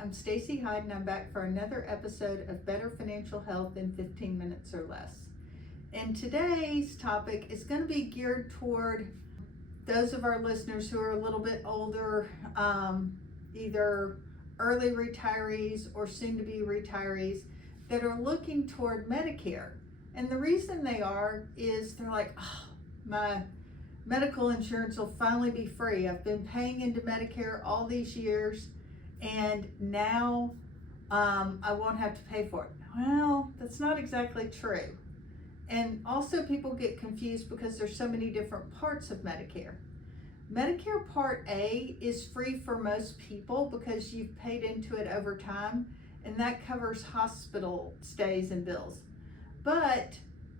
I'm Stacy Hyde, and I'm back for another episode of Better Financial Health in 15 Minutes or Less. And today's topic is going to be geared toward those of our listeners who are a little bit older, either early retirees or soon-to-be retirees that are looking toward Medicare. And the reason they are is they're like, oh, my medical insurance will finally be free. I've been paying into Medicare all these years, and now I won't have to pay for it. Well, that's not exactly true. And also people get confused because there's so many different parts of Medicare. Medicare Part A is free for most people because you've paid into it over time, and that covers hospital stays and bills. But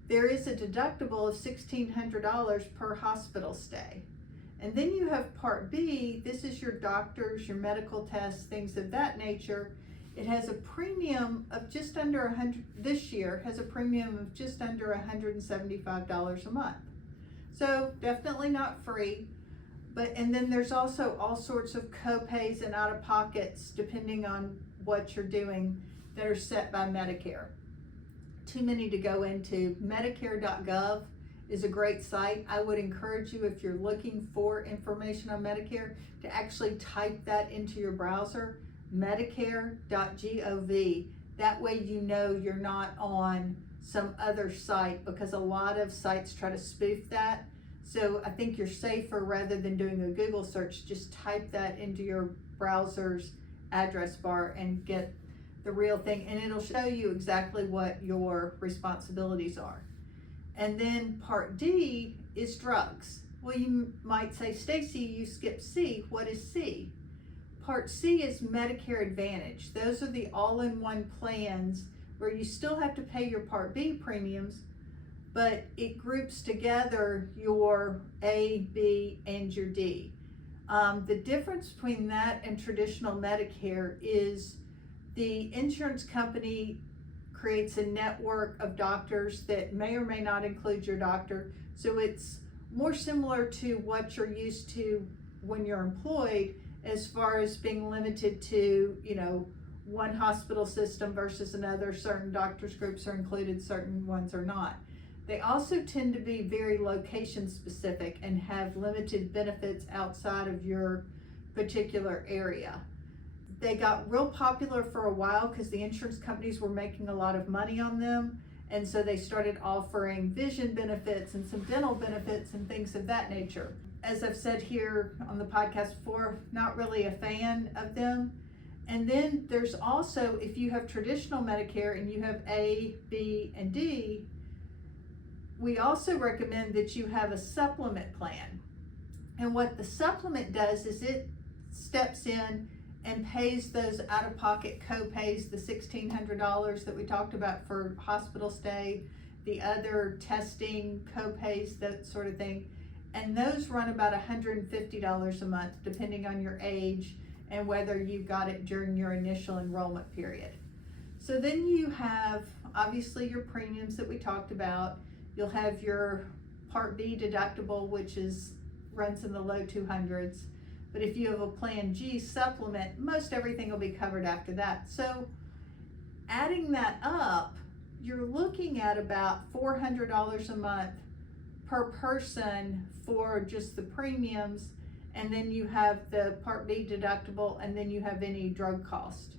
there is a deductible of $1,600 per hospital stay. And then you have Part B. This is your doctors, your medical tests, things of that nature. It has a premium of just under $100, this year has a premium of just under $175 a month. So definitely not free. And then there's also all sorts of co-pays and out-of-pockets depending on what you're doing that are set by Medicare. Too many to go into. Medicare.gov is a great site. I would encourage you, if you're looking for information on Medicare, to actually type that into your browser, medicare.gov. That way you know you're not on some other site, because a lot of sites try to spoof that. So I think you're safer, rather than doing a Google search, just type that into your browser's address bar and get the real thing, and it'll show you exactly what your responsibilities are. And then Part D is drugs. Well, you might say, Stacy, you skipped C. What is C? Part C is Medicare Advantage. Those are the all-in-one plans where you still have to pay your Part B premiums, but it groups together your A, B, and your D. The difference between that and traditional Medicare is the insurance company creates a network of doctors that may or may not include your doctor. So it's more similar to what you're used to when you're employed, as far as being limited to, one hospital system versus another. Certain doctors groups are included, certain ones are not. They also tend to be very location specific and have limited benefits outside of your particular area. They got real popular for a while because the insurance companies were making a lot of money on them. And so they started offering vision benefits and some dental benefits and things of that nature. As I've said here on the podcast before, not really a fan of them. And then there's also, if you have traditional Medicare and you have A, B, and D, we also recommend that you have a supplement plan. And what the supplement does is it steps in and pays those out-of-pocket co-pays, the $1,600 that we talked about for hospital stay, the other testing co-pays, that sort of thing. And those run about $150 a month, depending on your age and whether you got it during your initial enrollment period. So then you have, obviously, your premiums that we talked about. You'll have your Part B deductible, which runs in the low 200s. But if you have a Plan G supplement, most everything will be covered after that. So adding that up, you're looking at about $400 a month per person for just the premiums. And then you have the Part B deductible, and then you have any drug cost.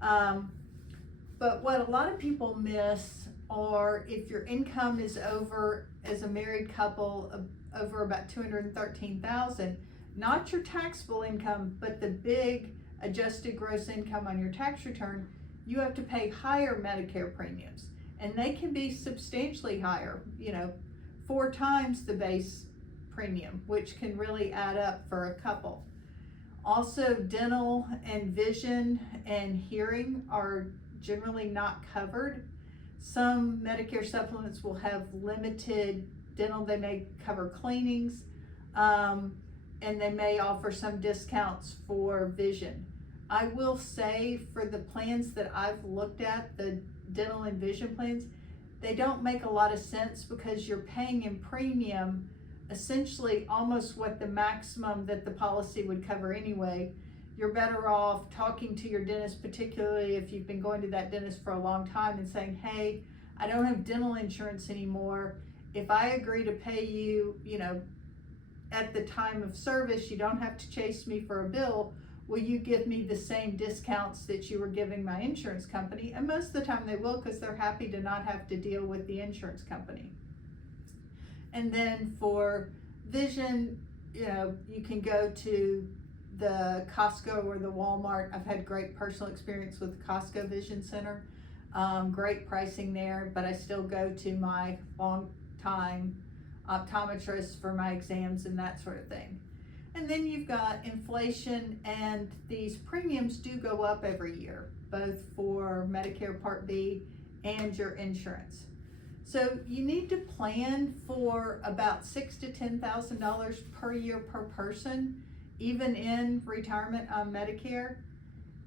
But what a lot of people miss, or if your income is over, as a married couple, over about $213,000, not your taxable income, but the big adjusted gross income on your tax return, you have to pay higher Medicare premiums. And they can be substantially higher, 4 times the base premium, which can really add up for a couple. Also, dental and vision and hearing are generally not covered. Some Medicare supplements will have limited dental. They may cover cleanings, and they may offer some discounts for vision. I will say, for the plans that I've looked at, the dental and vision plans, they don't make a lot of sense because you're paying in premium essentially almost what the maximum that the policy would cover anyway. you're better off talking to your dentist, particularly if you've been going to that dentist for a long time, and saying, hey, I don't have dental insurance anymore. If I agree to pay you, at the time of service, you don't have to chase me for a bill. Will you give me the same discounts that you were giving my insurance company? And most of the time they will, because they're happy to not have to deal with the insurance company. And then for vision, you can go to the Costco or the Walmart. I've had great personal experience with the Costco Vision Center. Great pricing there, but I still go to my long-time optometrist for my exams and that sort of thing. And then you've got inflation, and these premiums do go up every year, both for Medicare Part B and your insurance. So you need to plan for about $6,000 to $10,000 per year per person, even in retirement on Medicare.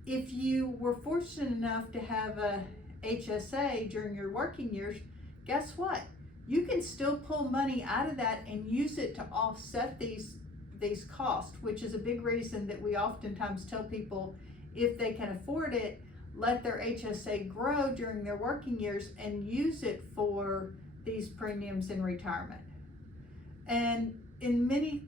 If you were fortunate enough to have a HSA during your working years, guess what? You can still pull money out of that and use it to offset these costs, which is a big reason that we oftentimes tell people, if they can afford it, let their HSA grow during their working years and use it for these premiums in retirement. And in many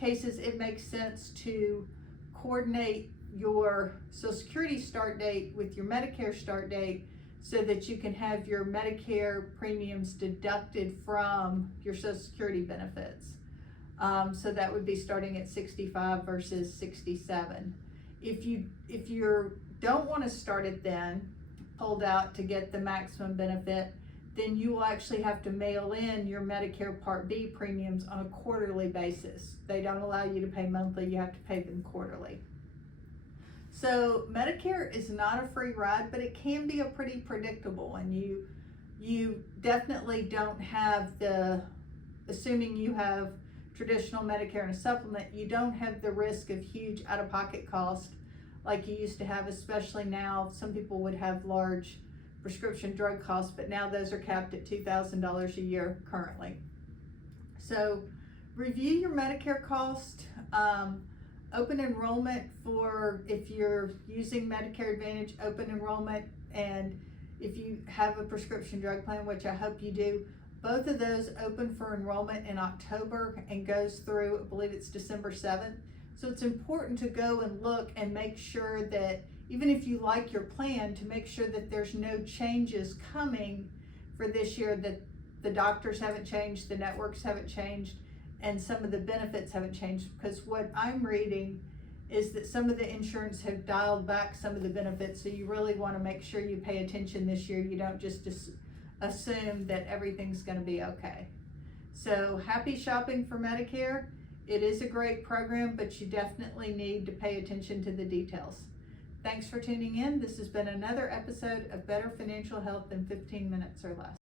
cases, it makes sense to coordinate your Social Security start date with your Medicare start date, so that you can have your Medicare premiums deducted from your Social Security benefits. So that would be starting at 65 versus 67. If you don't want to start it then, pulled out to get the maximum benefit, then you will actually have to mail in your Medicare Part B premiums on a quarterly basis. They don't allow you to pay monthly, you have to pay them quarterly. So Medicare is not a free ride, but it can be a pretty predictable, and you definitely don't have assuming you have traditional Medicare and a supplement, you don't have the risk of huge out-of-pocket cost like you used to have, especially now. Some people would have large prescription drug costs, but now those are capped at $2,000 a year currently. So review your Medicare cost. Open enrollment for, if you're using Medicare Advantage, open enrollment, and if you have a prescription drug plan, which I hope you do, both of those open for enrollment in October and goes through, I believe it's December 7th. So it's important to go and look and make sure that, even if you like your plan, to make sure that there's no changes coming for this year, that the doctors haven't changed, the networks haven't changed, and some of the benefits haven't changed. Because what I'm reading is that some of the insurance have dialed back some of the benefits, so you really want to make sure you pay attention this year. You don't just assume that everything's going to be okay. So happy shopping for Medicare. It is a great program, but you definitely need to pay attention to the details. Thanks for tuning in. This has been another episode of Better Financial Health in 15 Minutes or Less.